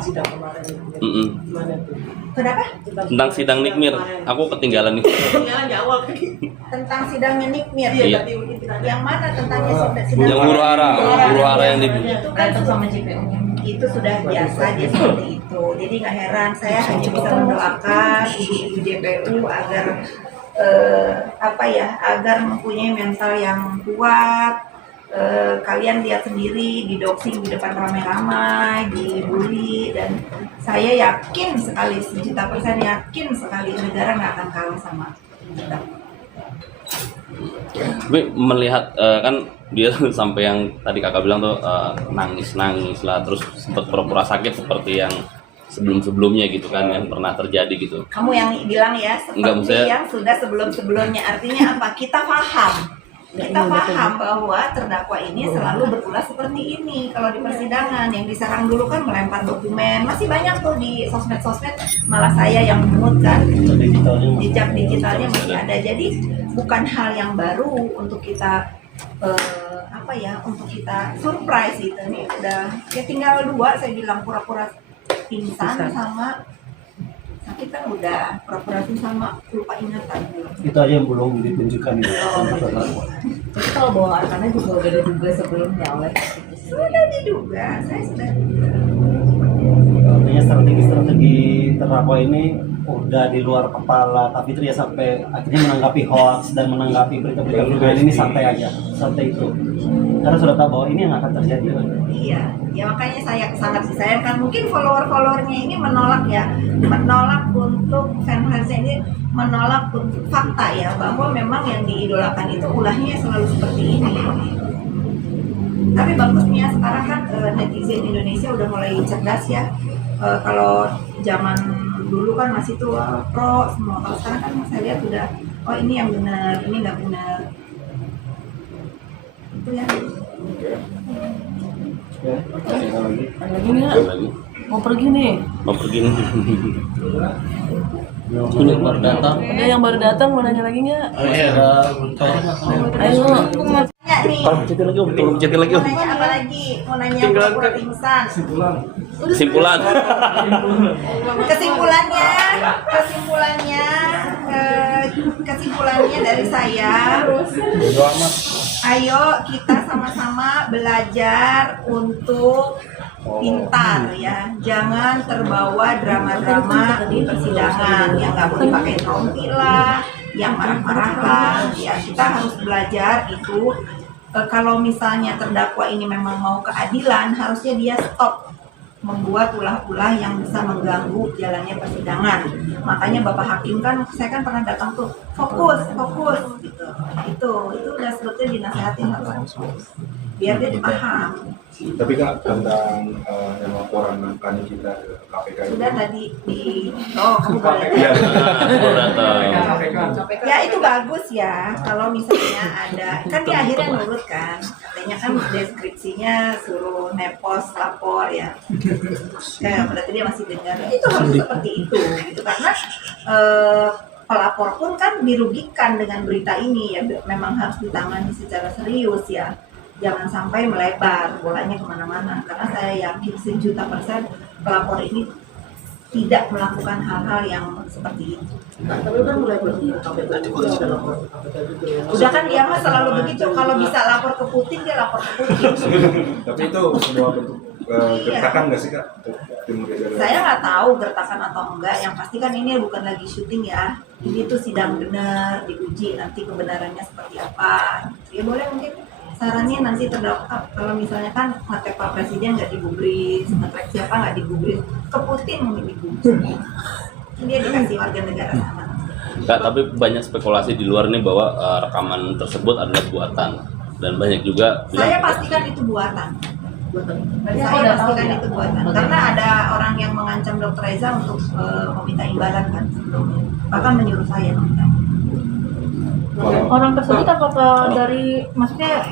sidang kemarin itu. Gimana tuh? Kenapa? Tentang sidang Nikmir, aku ketinggalan nih. Ketinggalan di awal. Tentang sidangnya Nikmir. Iya. Yang mana tentangnya sidang? Yang huru hara yang di Itu kan sama JPU-nya. Itu sudah biasa dia seperti itu. Jadi nggak heran, saya hanya bisa mendoakan ibu-ibu JPU agar agar mempunyai mental yang kuat. Kalian lihat sendiri didoxing di depan ramai-ramai, dibully, dan saya yakin sekali, 1.000.000% yakin sekali negara nggak akan kalah sama kita. Tapi melihat kan dia sampai yang tadi kakak bilang tuh nangis lah, terus sempat pura-pura sakit seperti yang sebelumnya gitu kan, yang pernah terjadi gitu. Kamu yang bilang ya seperti Enggak, maksudnya, yang sudah sebelumnya, artinya apa? Kita paham bahwa terdakwa ini selalu berulah seperti ini kalau di persidangan. Yang diserang dulu kan melempar dokumen, masih banyak tuh di sosmed, malah saya yang memungut kan, jejak digitalnya masih ada. Jadi bukan hal yang baru untuk kita untuk kita surprise gitu. Ini udah ya tinggal 2, saya bilang pura-pura pingsan sama sakit kan udah, pura-pura sama lupa ingatan. Itu aja yang belum ditunjukkan ya. Tapi kalau bawa arkannya juga udah diduga sebelumnya oleh Sudah diduga, saya sudah diduga. Artinya strategi terdakwa ini udah di luar kepala Kak Fitri ya, sampai akhirnya menanggapi hoax dan menanggapi berita-berita ini santai aja, santai itu. Karena sudah tahu bahwa ini yang akan terjadi. Iya, ya makanya saya sangat disayangkan. Mungkin follower-followernya ini menolak untuk fans-fansnya ini menolak untuk fakta ya, bahwa memang yang diidolakan itu ulahnya selalu seperti ini. Tapi bagusnya sekarang kan netizen Indonesia udah mulai cerdas ya. Kalau zaman dulu kan masih tuh pro semua, kalau sekarang kan saya lihat udah, oh ini yang benar, ini nggak benar. Itu ya. lagi nggak? Mau pergi nih? Ini baru datang. Ada yang baru datang, mau nanya lagi nggak? Ayo. Nanya nih. Tolong cetin lagi om. Mau nanya apa lagi? Mau nanya yang pura-pura pingsan. Kesimpulan. Kesimpulannya dari saya. Ayo kita sama-sama belajar untuk pintar ya, jangan terbawa drama-drama di persidangan yang nggak boleh pakai rompi lah, yang marah-marah lah. Ya kita harus belajar itu. Kalau misalnya terdakwa ini memang mau keadilan, harusnya dia stop membuat ulah-ulah yang bisa mengganggu jalannya persidangan. Makanya Bapak Hakim kan, saya kan pernah datang tuh, fokus gitu. Itu udah sebetulnya dinasehatin harus biar dia dipaham. Tapi Kak, tentang yang laporan angkanya kita ke KPK itu Sudah tadi kamu boleh. Ya itu bagus ya, kalau misalnya ada, kan dia akhirnya nurut kan, katanya kan deskripsinya suruh nepos lapor ya. Berarti dia masih dengar, itu harus seperti itu gitu, karena pelapor pun kan dirugikan dengan berita ini ya, memang harus ditangani secara serius ya. Jangan sampai melebar bolanya kemana-mana, karena saya yakin 1.000.000% pelapor ini tidak melakukan hal-hal yang seperti itu. Tapi kan mulai berhenti KPK juga sudah lapor ke KPK juga. Udah kan dia mah selalu begitu, kalau bisa lapor ke Putin dia lapor ke Putin. tapi itu semua bentuk gertakan nggak sih Kak? Saya nggak tahu gertakan atau enggak, yang pasti kan ini bukan lagi syuting ya, ini tuh sidang benar, diuji nanti kebenarannya seperti apa. Ya boleh mungkin sarannya nanti terdakwa, kalau misalnya kan ngetek Pak Presiden nggak digubris, ngetek siapa nggak digubris, ke Putin mungkin digubris. Dia dikasih warga negara sana. Kak, tapi banyak spekulasi di luar ini bahwa rekaman tersebut adalah buatan, dan banyak juga Saya pastikan itu buatan. Saya pastikan itu buatan. Karena ada orang yang mengancam Dr. Reza untuk meminta imbalan kan sebelumnya. Bahkan menyuruh saya meminta. Orang tersebut apakah dari maksudnya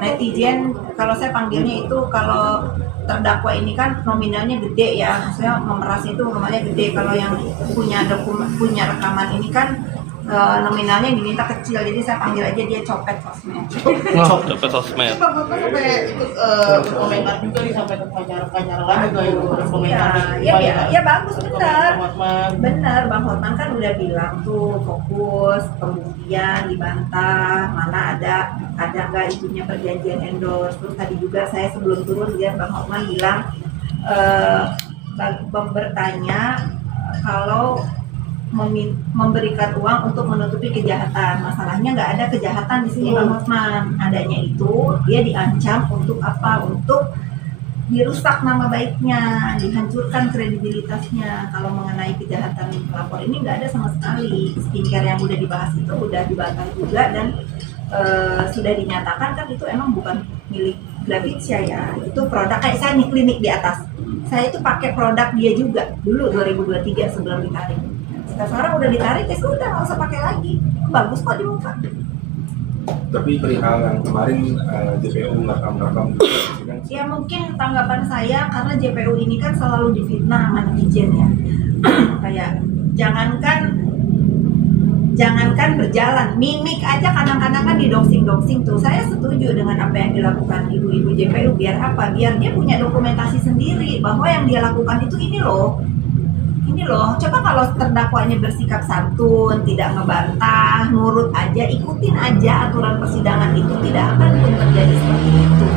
netizen kalau saya panggilnya itu, kalau terdakwa ini kan nominalnya gede ya, maksudnya memeras itu nominalnya gede. Kalau yang punya rekaman ini kan nominalnya diminta kecil, jadi saya panggil aja dia copet sosmed. Copet sosmed. Bang Hotman sampai ikut komentar juga nih sampai ke pengacara lain juga yang berkomentar. Ya bagus, benar. Bang Hotman. Bener, Bang Hotman kan udah bilang tuh fokus pembuktian dibantah, mana ada nggak itunya perjanjian endorse. Terus tadi juga saya sebelum turun lihat Bang Hotman bilang bertanya kalau memberikan uang untuk menutupi kejahatan. Masalahnya nggak ada kejahatan di sini Bang Hotman. Adanya itu dia diancam untuk apa? Untuk dirusak nama baiknya, dihancurkan kredibilitasnya. Kalau mengenai kejahatan pelapor ini nggak ada sama sekali. Skincare yang udah dibahas itu udah dibantah juga dan sudah dinyatakan kan itu emang bukan milik Gravitia ya. Itu produk kayak saya nih klinik di atas. Saya itu pakai produk dia juga dulu 2023 sebelum ditarik. Sekarang udah ditarik ya sudah nggak usah pakai lagi. Bagus kok di muka. Tapi perihal yang kemarin JPU merekam Ya mungkin tanggapan saya karena JPU ini kan selalu difitnah sama netizen ya. Kayak jangankan berjalan, mimik aja kadang-kadang kan didoxing tuh. Saya setuju dengan apa yang dilakukan ibu-ibu JPU. Biar apa? Biar dia punya dokumentasi sendiri bahwa yang dia lakukan itu ini loh. Coba kalau terdakwanya bersikap santun, tidak ngebantah, nurut aja, ikutin aja aturan persidangan itu, tidak akan pun terjadi seperti itu.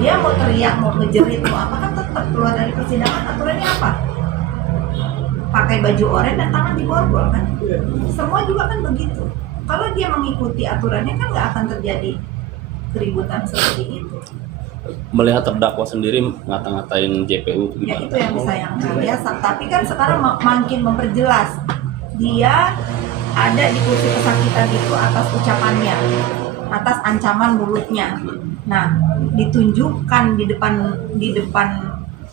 Dia mau teriak, mau ngejerit, mau apa kan tetap keluar dari persidangan. Aturannya apa? Pakai baju oranye dan tangan diborgol kan? Semua juga kan begitu. Kalau dia mengikuti aturannya kan nggak akan terjadi keributan seperti itu. Melihat terdakwa sendiri ngata-ngatain JPU itu Ya gimana? itu yang disayangkan ya. Tapi kan sekarang makin memperjelas. Dia ada di kursi kesakitan itu atas ucapannya, atas ancaman mulutnya. Nah, ditunjukkan di depan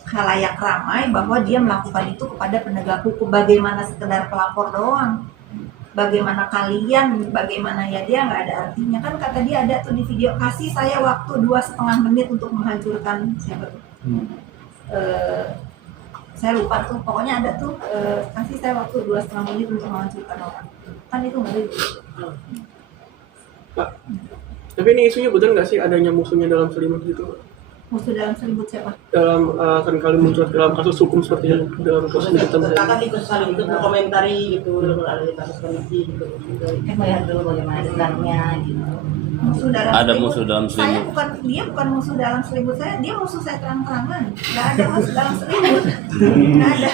khalayak ramai bahwa dia melakukan itu kepada penegak hukum. Bagaimana sekedar pelapor doang? Bagaimana kalian, bagaimana ya, dia nggak ada artinya kan. Kata dia ada tuh di video, kasih saya waktu 2,5 menit untuk menghancurkan siapa tuh, saya lupa tuh, pokoknya ada tuh, kasih saya waktu 2,5 menit untuk menghancurkan orang, kan itu ngeri. Pak, tapi ini isunya betul nggak sih adanya musuhnya dalam selimut gitu? Musuh dalam selimut siapa? Dalam seringkali muncul dalam kasus hukum seperti yang dalam kasus Militan tadi. Kakak ikut saling ikut mengomentari gitu, ada kasus polisi gitu. Melihat dulu bagaimana sebenarnya gitu. Musuh dalam Ada selimut. musuh dalam Saya selimut. dia bukan musuh dalam selimut saya, dia musuh saya terang-terangan. Nggak ada musuh dalam selimut, nggak ada.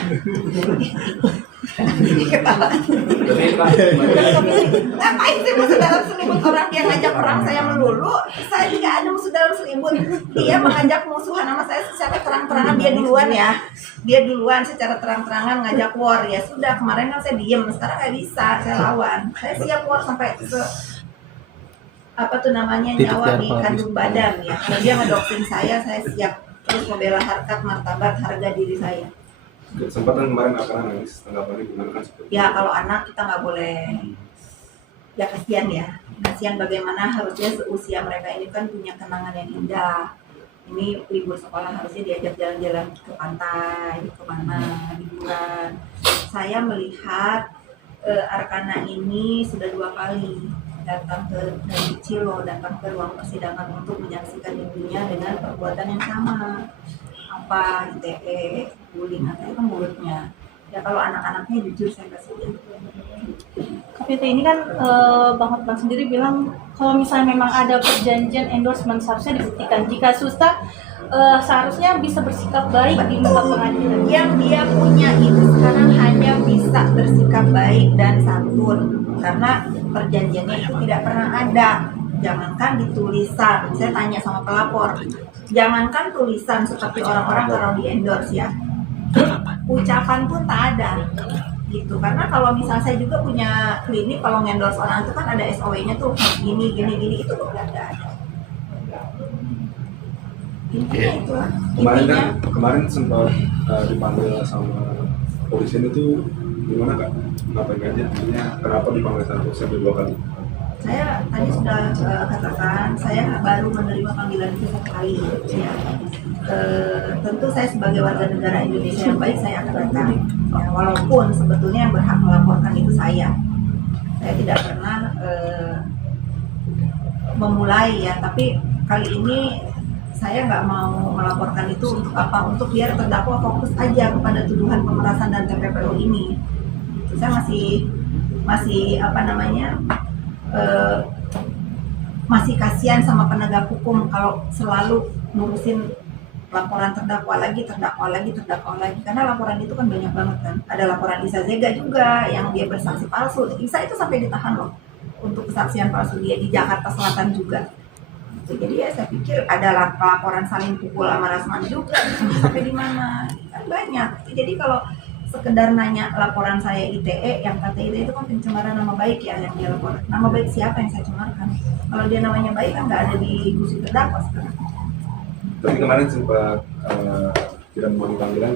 Ngapain sih musuh dalam selimut? Orang dia ngajak perang saya melulu, saya tidak ada musuh dalam selimut. Dia mengajak musuhan sama saya secara terang-terangan, dia duluan secara terang-terangan ngajak war. Ya sudah, kemarin kan saya diem, sekarang nggak bisa, saya lawan. Saya siap war sampai ke apa tuh namanya, nyawa di kandung badan ya. Kalau dia ngedoktrin saya siap terus membela harkat, martabat, harga diri saya. sempat kan kemarin akan nangis, tanggapannya gimana kan seperti Ya kalau anak kita nggak boleh, ya kasihan bagaimana harusnya seusia mereka ini kan punya kenangan yang indah. Ini libur sekolah harusnya diajak jalan-jalan ke pantai, ke mana, liburan. Saya melihat Arkana ini sudah 2 kali datang dari Cilo, datang ke ruang persidangan untuk menyaksikan ibunya dengan perbuatan yang sama. Apa, ITE, bullying, atau itu mulutnya. Ya kalau anak-anaknya jujur saya kasih. KPT ini kan Bang Hotman sendiri bilang kalau misalnya memang ada perjanjian endorsement seharusnya dibuktikan. Jika susah seharusnya bisa bersikap baik di muka pengadilan. Yang dia punya itu sekarang hanya bisa bersikap baik dan santun karena perjanjiannya itu tidak pernah ada. Jangankan di tulisan, saya tanya sama pelapor, jangankan tulisan seperti orang-orang taruh di endorse ya, ucapan pun tak ada gitu. Karena kalau misalnya saya juga punya klinik, kalau ngendorse orang itu kan ada SOW-nya tuh, gini itu tuh nggak ada. Intinya itulah. kemarin sempat dipanggil sama polisi itu gimana kak? Ngapain aja? Kenapa dipanggil sama polisi 2 kali? Saya tadi sudah katakan, saya baru menerima panggilan itu 1 kali ya. Tentu saya sebagai warga negara Indonesia yang baik, saya akan datang ya, walaupun sebetulnya yang berhak melaporkan itu saya. Saya tidak pernah memulai ya, tapi kali ini saya nggak mau melaporkan itu untuk apa? Untuk biar terdakwa fokus aja kepada tuduhan pemerasan dan TPPU ini. Saya masih apa namanya? Masih kasihan sama penegak hukum kalau selalu ngurusin laporan terdakwa lagi, karena laporan itu kan banyak banget kan. Ada laporan Isa Zega juga yang dia bersaksi palsu. Isa itu sampai ditahan loh untuk kesaksian palsu dia di Jakarta Selatan juga. Jadi ya saya pikir ada laporan saling pukul sama Rasman juga sampai di mana kan banyak. Jadi kalau sekedar nanya laporan saya ITE, yang kata ITE itu kan pencemaran nama baik ya yang dia laporkan. Nama baik siapa yang saya cemarkan? Kalau dia namanya baik kan nggak ada di kursi terdakwa sekarang. Tapi kemarin sempat tidak memenuhi panggilan.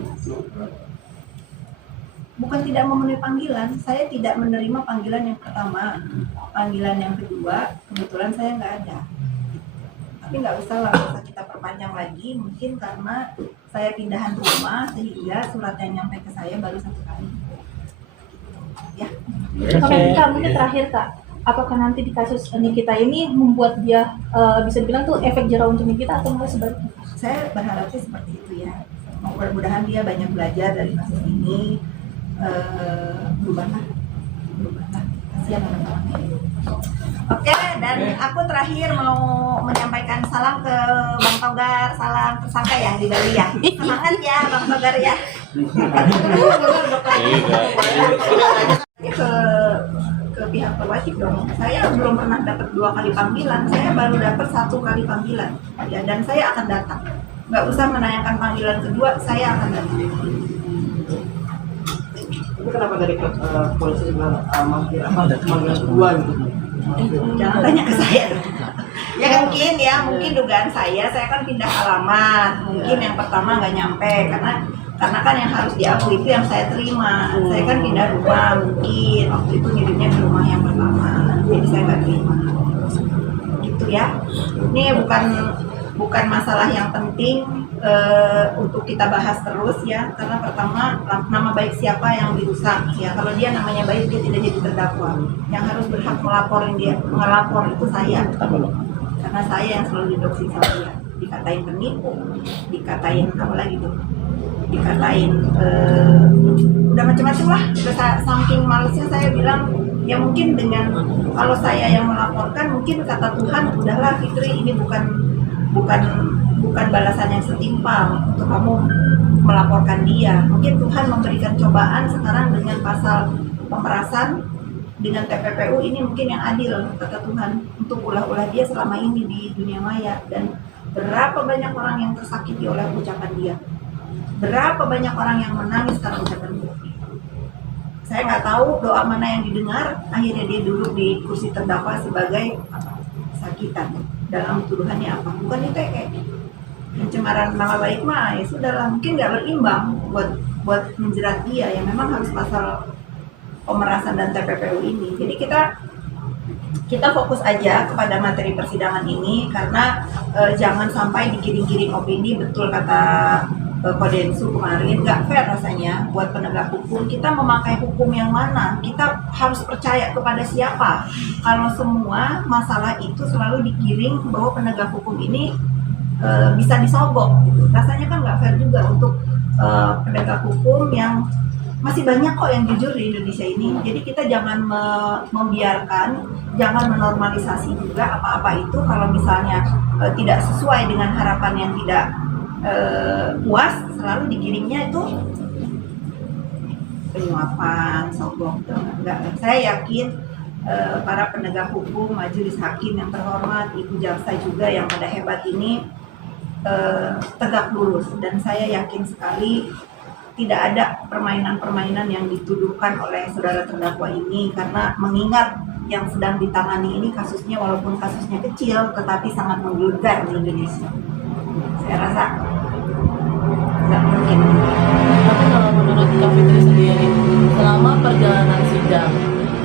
Bukan tidak memenuhi panggilan, saya tidak menerima panggilan yang pertama. Panggilan yang kedua, kebetulan saya nggak ada. Tapi nggak usah lah, nggak usah kita perpanjang lagi. Mungkin karena saya pindahan rumah sehingga surat yang nyampe ke saya baru 1 kali. Ya. Kak, mungkin terakhir Kak, apakah nanti di kasus Nikita ini membuat dia bisa dibilang tuh efek jerah untuk Nikita atau malah sebaliknya? Saya berharap sih seperti itu ya. Mudah-mudahan dia banyak belajar dari kasus ini. Berubahlah. Kasihan orang-orangnya. Oke, dan aku terakhir mau menyampaikan salam ke Bang Togar, salam tersangka yang di Bali ya. Semangat ya Bang Togar ya. Ke pihak berwajib dong. Saya belum pernah dapat 2 kali panggilan, saya baru dapat 1 kali panggilan. Ya, dan saya akan datang. Nggak usah menanyakan panggilan kedua, saya akan datang. Tapi kenapa dari polisi bilang ada panggilan kedua gitu? Jangan tanya ke saya dong. Ya mungkin dugaan saya kan pindah alamat. Mungkin yang pertama nggak nyampe karena kan yang harus diakui itu yang saya terima. Saya kan pindah rumah, mungkin waktu itu ngidupnya di rumah yang pertama, jadi saya nggak terima. Gitu ya. Ini bukan masalah yang penting untuk kita bahas terus ya, karena pertama nama baik siapa yang dirusak ya. Kalau dia namanya baik, dia tidak jadi terdakwa. Yang harus berhak melapor itu saya, karena saya yang selalu didoksi sama dia, dikatain penipu, dikatain apa lagi tuh, dikatain udah macam-macam lah. Udah saking malesnya saya bilang ya, mungkin dengan kalau saya yang melaporkan, mungkin kata Tuhan, udahlah Fitri, ini bukan balasan yang setimpal untuk kamu melaporkan dia. Mungkin Tuhan memberikan cobaan sekarang dengan pasal pemerasan, dengan TPPU ini mungkin yang adil, kata Tuhan, untuk ulah-ulah dia selama ini di dunia maya. Dan berapa banyak orang yang tersakiti oleh ucapan dia, berapa banyak orang yang menangis karena ucapan dia. Saya nggak tahu doa mana yang didengar, akhirnya dia duduk di kursi terdakwa sebagai sakitan. Dalam tuduhannya apa? Bukan ITE. Pencemaran nama baik mah ya sudahlah, mungkin nggak berimbang buat menjerat dia, yang memang harus pasal pemerasan dan TPPU ini. Jadi kita fokus aja kepada materi persidangan ini, karena jangan sampai digiring-giring opini. Betul kata Kodensu kemarin, nggak fair rasanya buat penegak hukum. Kita memakai hukum yang mana? Kita harus percaya kepada siapa? Kalau semua masalah itu selalu digiring bahwa penegak hukum ini bisa disogok gitu. Rasanya kan nggak fair juga untuk penegak hukum yang masih banyak kok yang jujur di Indonesia ini. Jadi kita jangan membiarkan, jangan menormalisasi juga apa-apa itu kalau misalnya tidak sesuai dengan harapan yang tidak puas, selalu digiringnya itu penyuapan, sogok. Enggak. Saya yakin para penegak hukum, majelis hakim yang terhormat, ibu jaksa juga yang pada hebat ini tegak lurus, dan saya yakin sekali tidak ada permainan-permainan yang dituduhkan oleh saudara terdakwa ini, karena mengingat yang sedang ditangani ini kasusnya walaupun kasusnya kecil tetapi sangat menggelegar di Indonesia. Saya rasa nggak mungkin. Tapi kalau menurut Kak Fitri sendiri, selama perjalanan sidang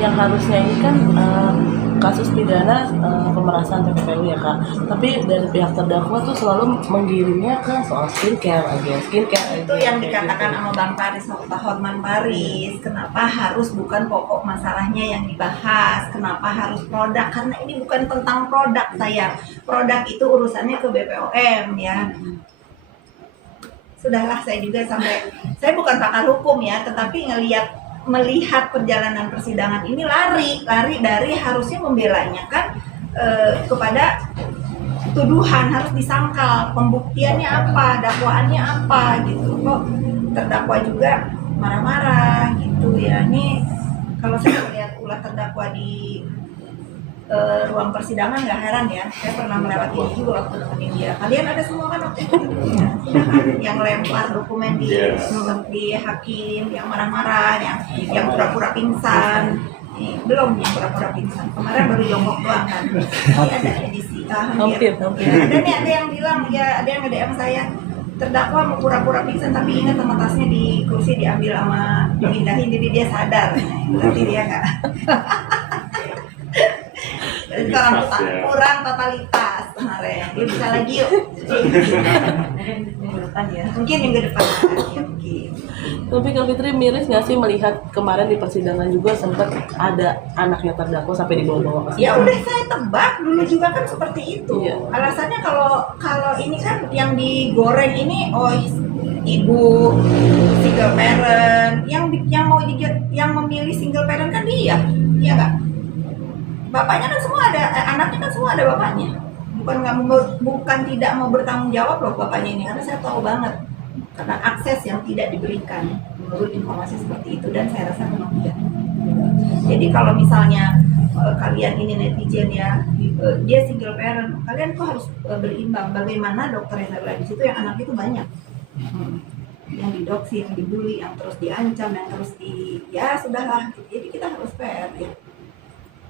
yang harusnya ini kan kasus pidana pemerasan TPPU ya Kak. Tapi dari pihak terdakwa tuh selalu menggiringnya ke soal skincare aja. Itu yang dikatakan sama Bang Paris, Pak Hotman Paris, kenapa harus bukan pokok masalahnya yang dibahas, kenapa harus produk, karena ini bukan tentang produk saya. Produk itu urusannya ke BPOM ya. Sudahlah, saya juga saya bukan pakar hukum ya, tetapi melihat perjalanan persidangan ini lari dari harusnya membelanya kan kepada tuduhan, harus disangkal, pembuktiannya apa, dakwaannya apa gitu. Kok terdakwa juga marah-marah gitu ya. Ini kalau saya melihat ulah terdakwa di ruang persidangan nggak heran ya, saya pernah melewati ini juga waktu nemenin dia. Kalian ada semua kan waktu itu ya, yang lempar dokumen di hakim, yang marah-marah, yang pura-pura pingsan. Belum yang pura-pura pingsan, kemarin baru jongkok doang kan. Ini ada edisi hampir. Ada yang bilang ya, ada yang nge-DM saya, terdakwa mau pura-pura pingsan tapi ingat sama tasnya di kursi diambil sama pindahin, jadi dia sadar. Berarti dia nggak. Kurang totalitas kemarin. Dia bisa lagi yuk. Mungkin minggu depan ya, mungkin. Tapi Kak Fitri miris nggak sih melihat kemarin di persidangan juga sempat ada anaknya terdakwa sampai dibawa-bawa ke Ya udah saya tebak dulu juga kan seperti itu. Iya. Alasannya kalau ini kan yang digoreng ini ibu single parent, yang memilih single parent kan dia, iya nggak? Bapaknya kan semua ada, anaknya kan semua ada bapaknya. Bukan tidak mau bertanggung jawab loh bapaknya ini, karena saya tahu banget karena akses yang tidak diberikan menurut informasi seperti itu, dan saya rasa memang tidak. Jadi kalau misalnya kalian ini netizen ya, dia single parent, kalian tuh harus berimbang. Bagaimana dokter yang ada di situ yang anak itu banyak, yang didoksi, yang dibully, yang terus diancam, yang terus ya sudahlah. Jadi kita harus fair ya.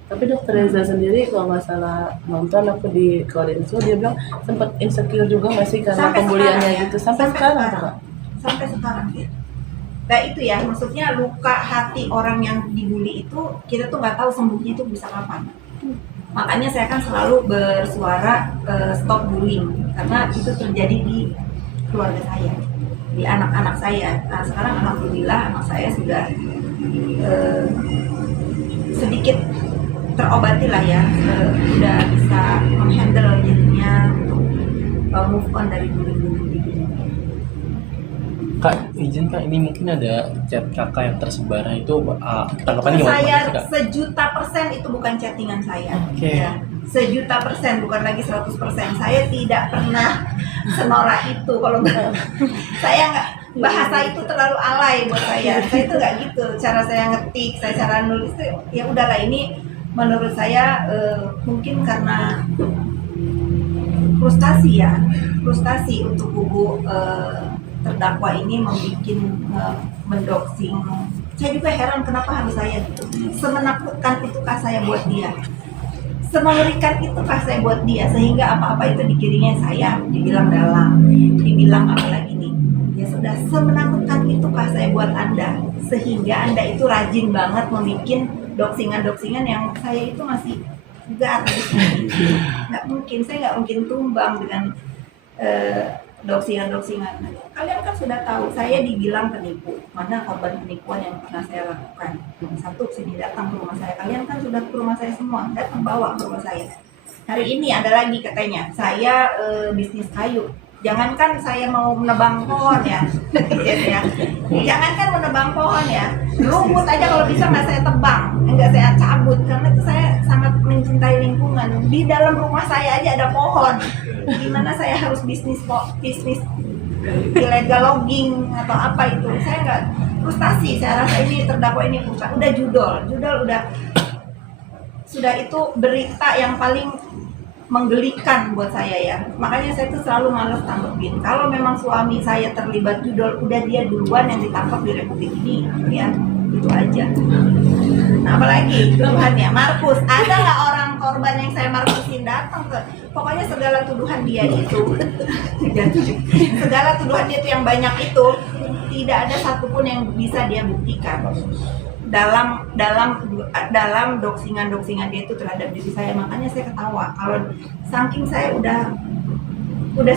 Tapi Dokter Reza sendiri kalau nggak salah nonton aku di Korean Show, dia bilang sempat insecure juga nggak sih karena pembuliannya gitu sampai sekarang Pak? Sampai sekarang ya. Nah itu ya, maksudnya luka hati orang yang dibully itu kita tuh nggak tahu sembuhnya itu bisa kapan. Makanya saya kan selalu bersuara stop bullying, karena itu terjadi di keluarga saya, di anak-anak saya. Nah sekarang alhamdulillah anak saya sudah sedikit terobati lah ya, udah bisa menghandle jadinya untuk move on dari bullying. Kak, izin Kak, ini mungkin ada chat kakak yang tersebar itu tanggapannya gimana? Saya 1.000% itu bukan chattingan saya. Oke. Ya, 1.000% bukan lagi 100%. Saya tidak pernah senorak itu. Kalau saya nggak, bahasa itu terlalu alay buat saya. Saya itu nggak gitu. Cara saya ngetik, cara nulis itu ya udahlah, ini menurut saya mungkin karena frustasi untuk kubu terdakwa ini mendoxing. Saya juga heran kenapa harus saya gitu. Semenakutkan itukah saya buat dia, semengerikan itukah saya buat dia, sehingga apa-apa itu dikirimnya saya, dibilang dalam, dibilang apalagi nih. Ya sudah, semenakutkan itukah saya buat Anda, sehingga Anda itu rajin banget membuat doxingan yang saya itu masih gar. Nggak mungkin, saya nggak mungkin tumbang dengan doxingan. Kalian kan sudah tahu, saya dibilang penipu. Mana korban penipuan yang pernah saya lakukan? Satu, sini datang ke rumah saya. Kalian kan sudah ke rumah saya semua, datang bawa ke rumah saya. Hari ini ada lagi katanya, saya bisnis kayu. Jangankan saya mau menebang pohon ya, ya. Jangankan menebang pohon ya, rumput aja kalau bisa nggak saya tebang, nggak saya cabut, karena itu saya sangat mencintai lingkungan. Di dalam rumah saya aja ada pohon, gimana saya harus bisnis illegal logging atau apa itu? Saya nggak frustasi. Saya rasa ini terdakwa ini udah judul sudah itu berita yang paling menggelikan buat saya ya. Makanya saya tuh selalu males tanggepin. Kalau memang suami saya terlibat judul, udah dia duluan yang ditangkap di Republik ini ya. Itu aja. Nah apalagi tuduhannya Markus, ada nggak orang korban yang saya Markusin datang ke, pokoknya segala tuduhan dia itu segala tuduhan dia itu yang banyak itu tidak ada satupun yang bisa dia buktikan. dalam doksingan dia itu terhadap diri saya. Makanya saya ketawa kalau saking saya udah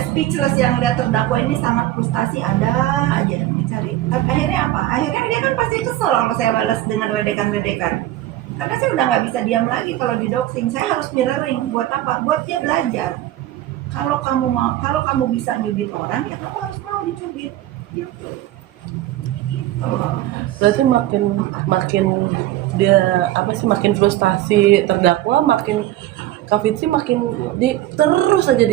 speechless yang lihat terdakwa ini sangat frustasi, ada aja yang dicari. Tapi akhirnya apa? Akhirnya dia kan pasti kesel kalau saya balas dengan ledekan-ledekan. Karena saya udah nggak bisa diam lagi kalau di doxing. Saya harus mirroring. Buat apa? Buat dia belajar. Kalau kamu bisa nyubit orang, ya kamu harus mau dicubit. Gitu. Berarti makin dia makin frustasi terdakwa, makin Kak Fitri makin terus aja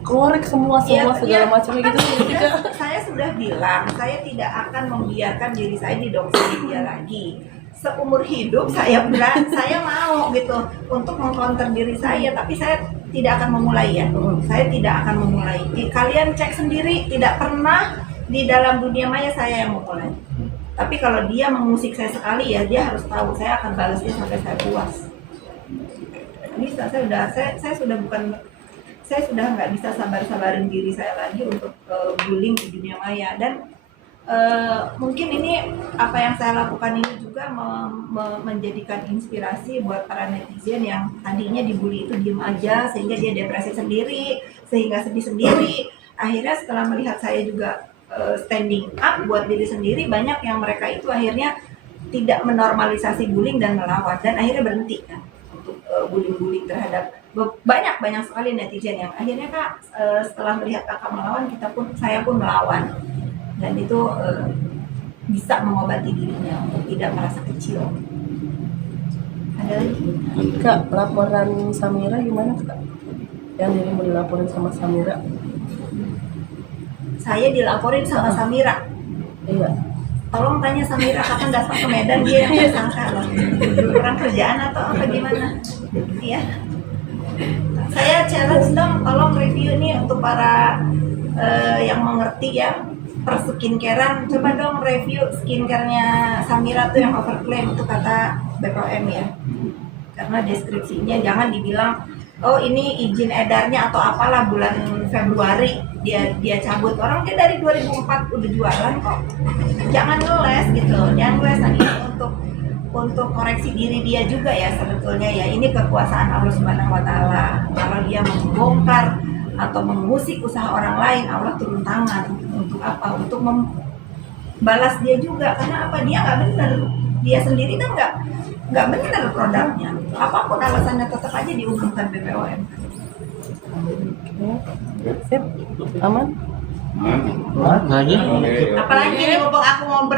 korek semua segala macamnya gitu. Saya sudah bilang saya tidak akan membiarkan diri saya didoxing dia lagi. Seumur hidup saya mau gitu untuk mengcounter diri saya, tapi saya tidak akan memulai ya. Saya tidak akan memulai. Kalian cek sendiri, tidak pernah di dalam dunia maya saya yang memulai. Tapi kalau dia mengusik saya sekali ya dia harus tahu saya akan balas dia sampai saya puas. Bisa, saya sudah nggak bisa sabarin diri saya lagi untuk bullying di dunia maya. Dan mungkin ini apa yang saya lakukan ini juga menjadikan inspirasi buat para netizen yang tadinya dibully itu diem aja sehingga dia depresi sendiri, sehingga sedih sendiri. Akhirnya setelah melihat saya juga standing up buat diri sendiri, banyak yang mereka itu akhirnya tidak menormalisasi bullying dan melawan, dan akhirnya berhenti kan untuk bullying terhadap banyak sekali netizen yang akhirnya Kak setelah melihat Kakak melawan, saya pun melawan, dan itu bisa mengobati dirinya untuk tidak merasa kecil. Ada lagi? Kak, laporan Samira gimana Kak? Yang dirimu dilaporin sama Samira? Saya dilaporin sama Samira. Iya. Tolong tanya Samira kapan datang ke Medan, dia yang tersangka loh. Kurang kerjaan atau apa gimana? Iya. Saya challenge dong, tolong review nih untuk para yang mengerti ya per skincarean. Coba dong review skincarenya Samira tuh yang overclaim itu kata BPOM ya. Karena deskripsinya jangan dibilang oh ini izin edarnya atau apalah bulan Februari dia cabut, orang dia dari 2004 udah jualan kok. Jangan ngeles gitu, jangan ngeles. Ini untuk koreksi diri dia juga ya sebetulnya ya, ini kekuasaan Allah Subhanahu Wa Taala. Kalau dia membongkar atau mengusik usaha orang lain, Allah turun tangan. Untuk apa? Untuk membalas dia juga, karena apa? Dia nggak benar, dia sendiri kan nggak benar produknya. Apapun alasannya tetap aja diumumkan BPOM. Sip, aman? Nggak aja. Apalagi nih mumpung aku mau